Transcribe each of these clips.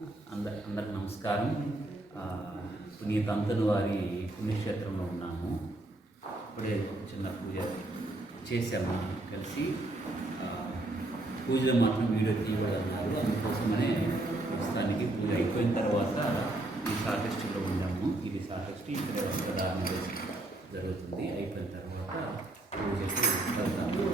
అందరి అందరికి నమస్కారం. పునీత అంతను వారి పుణ్యక్షేత్రంలో ఉన్నాము. ఇప్పుడే చిన్న పూజ చేశాము కలిసి. పూజలు మాత్రం వీడియో తీయబడన్నారు అందుకోసమనే ప్రస్తుతానికి పూజ అయిపోయిన తర్వాత ఈ సాకష్టిలో ఉన్నాము. ఇది సాకష్టి ఇక్కడ ప్రధానం జరుగుతుంది. అయిపోయిన తర్వాత పూజకి వెళ్తాము.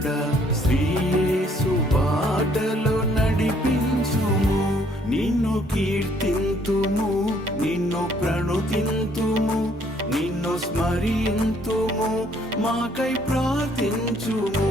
పరుడా శ్రీయేసు బాటలో నడిపించుము. నిన్ను కీర్తింతుము నిన్ను ప్రణుతింతుము నిన్ను స్మరింతుము మాకై ప్రార్థించుము.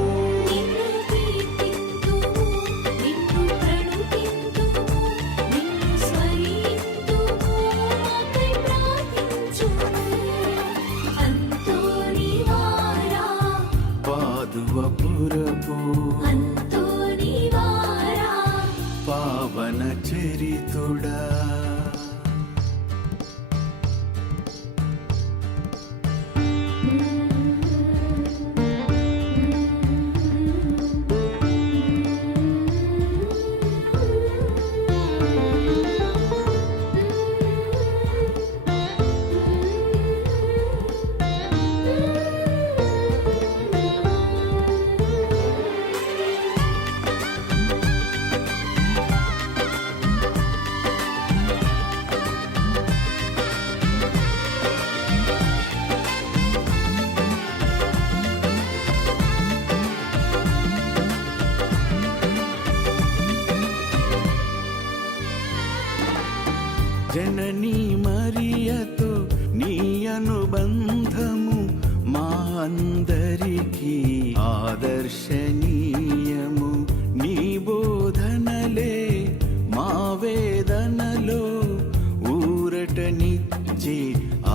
ఊరటనిచ్చే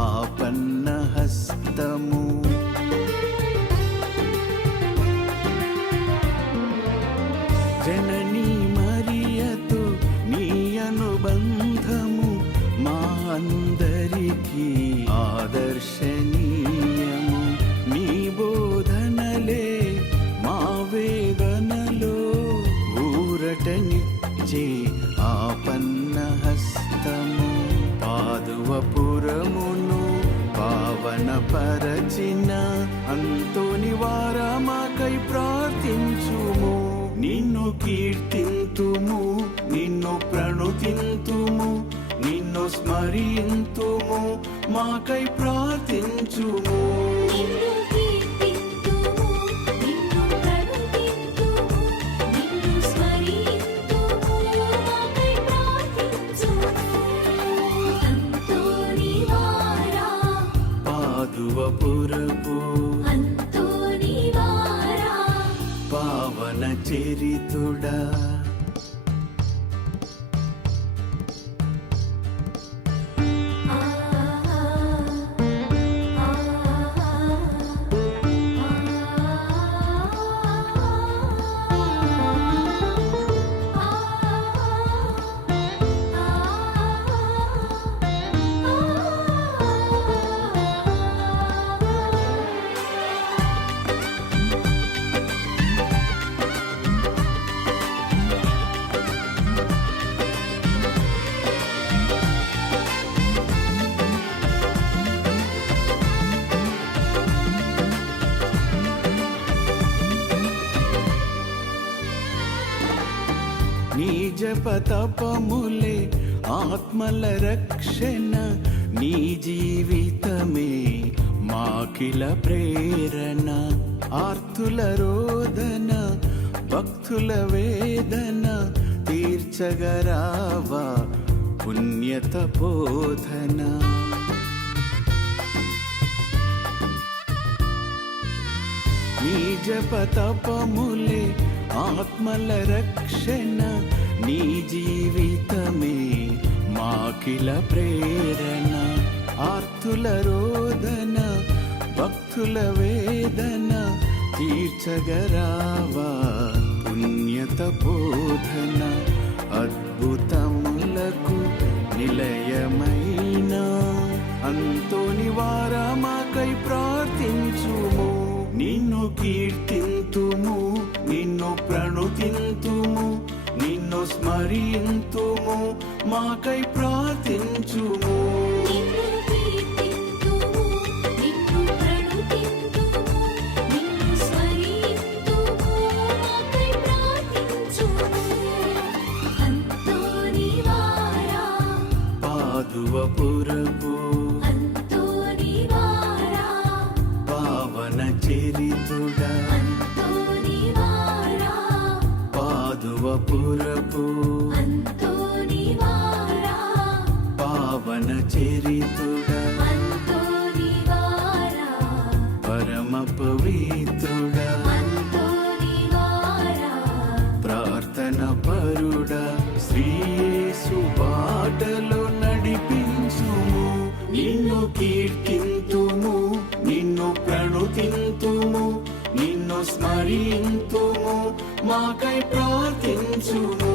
ఆపన్న హస్త స్థుతింతుము నిన్ను స్మరింతుము మాకై ప్రార్థించుము. తపములే ఆత్మల రక్షణ నీ జీవితమే మాకిల ప్రేరణ ఆర్తుల రోదన భక్తుల వేదన తీర్చగరావా పుణ్యత బోధన. నీ జప తపములే ఆత్మల రక్షణ నీ జీవితమే మాకిల ప్రేరణ ఆర్తుల రోదన భక్తుల వేదన తీర్చగరావా పుణ్యత బోధన అద్భుతములకు నిలయమైన అంతో వారమాకై మాకై ప్రార్థించుము. నిన్ను కీర్తింతుము నిన్ను ప్రణుతింతుము నిన్ను స్మరింతుము మాకై ప్రార్థించుము. పాదువపురపు వారా పావన చరితుడా. పరమ పవిత్రుడా. ప్రార్థన పరుడా. శ్రీయేసు బాటలో నడిపించుము. నిన్ను కీర్తింతుము నిన్ను ప్రణుతింతుము నిన్ను స్మరింతుము. మాకై ప్రార్థించును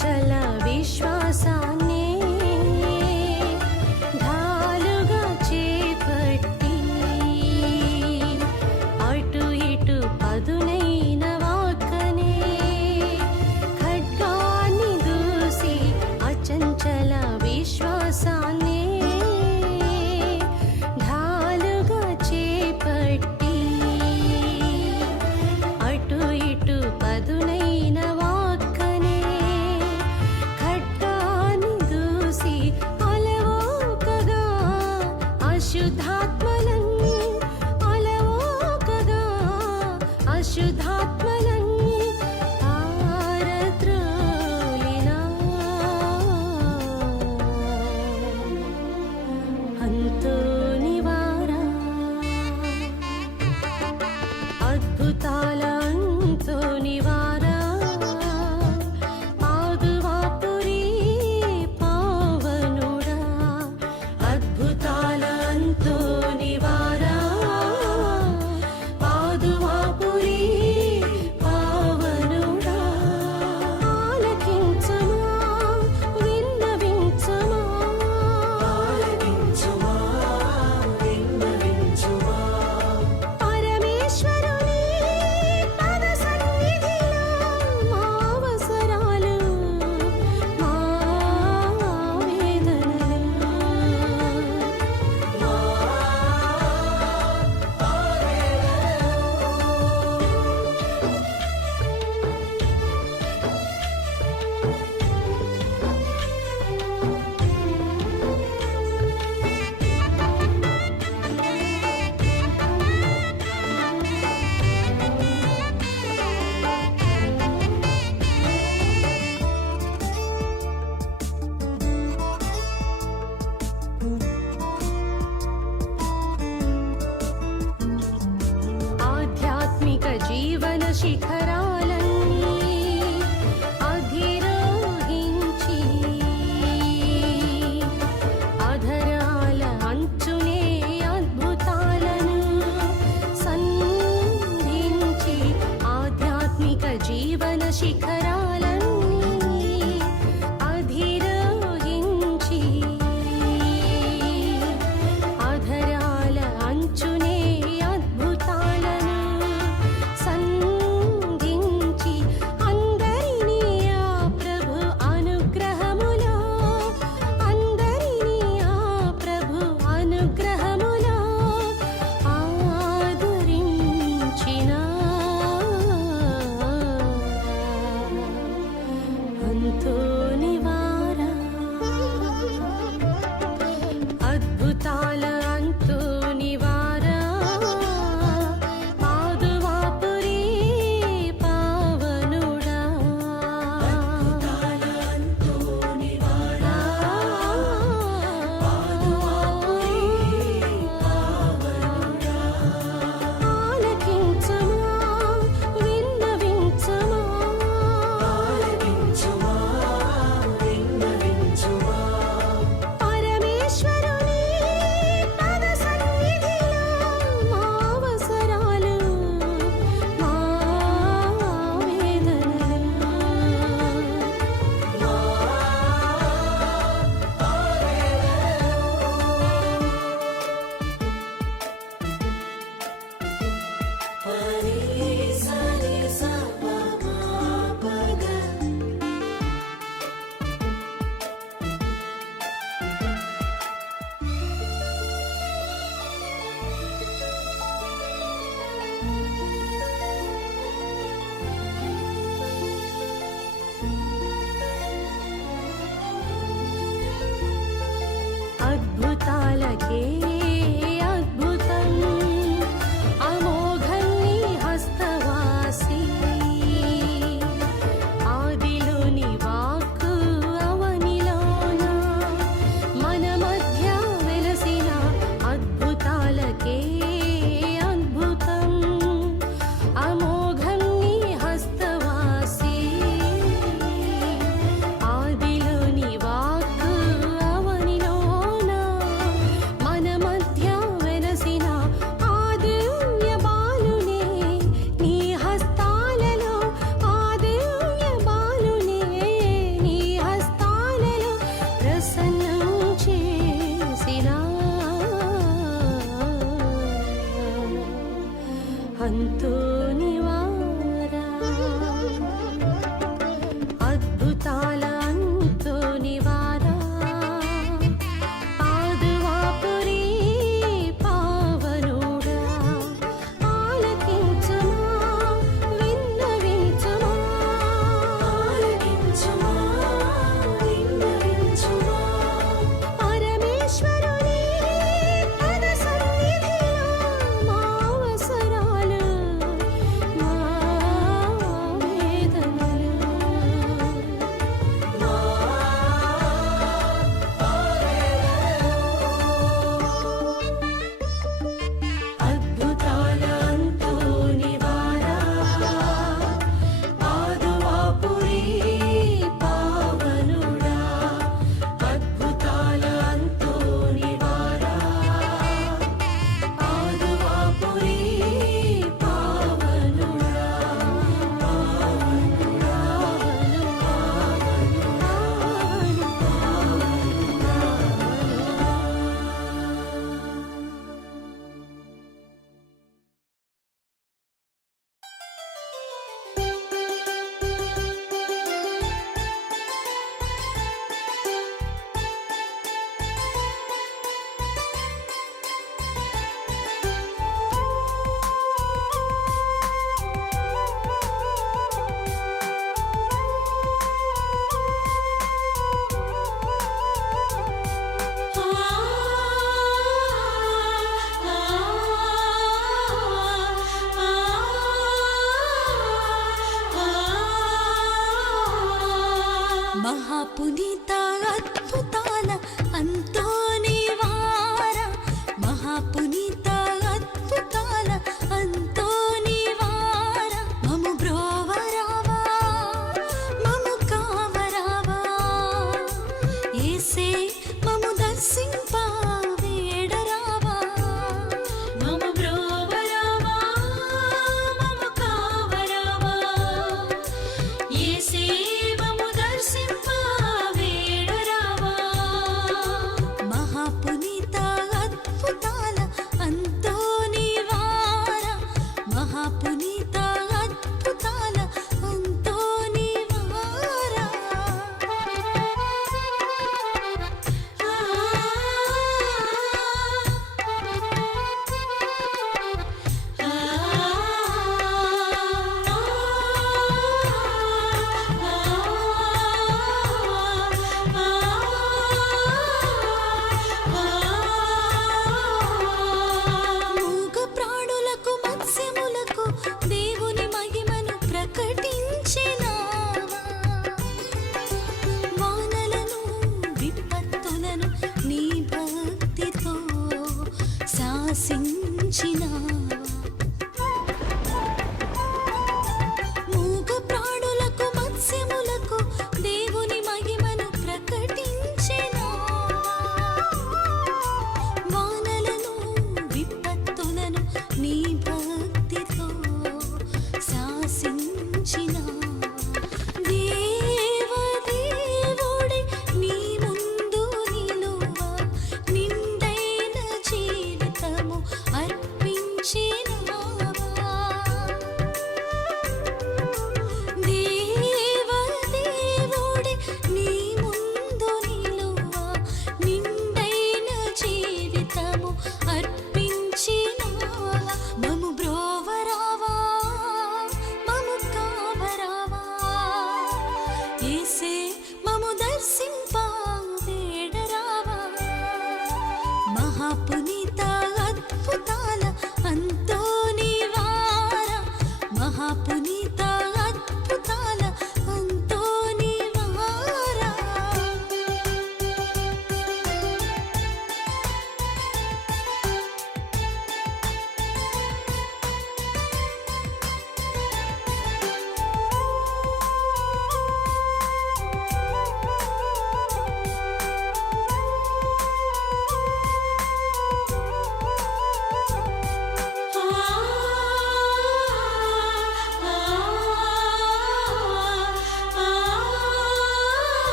चला chica.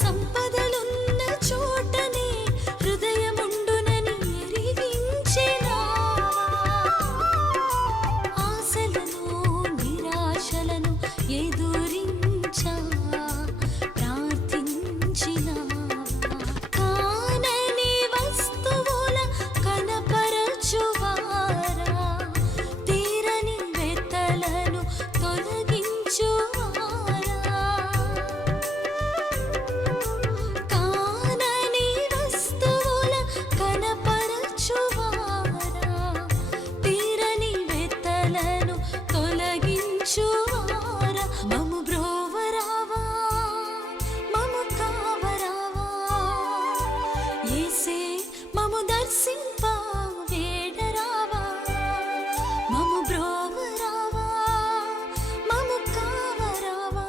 సంపద మము దర్శింప వేడరావా మము బ్రోవరావా మము కావరావా.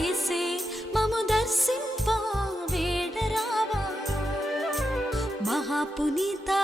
ఏసే మము దర్శింప వేడరావా మహాపునీతా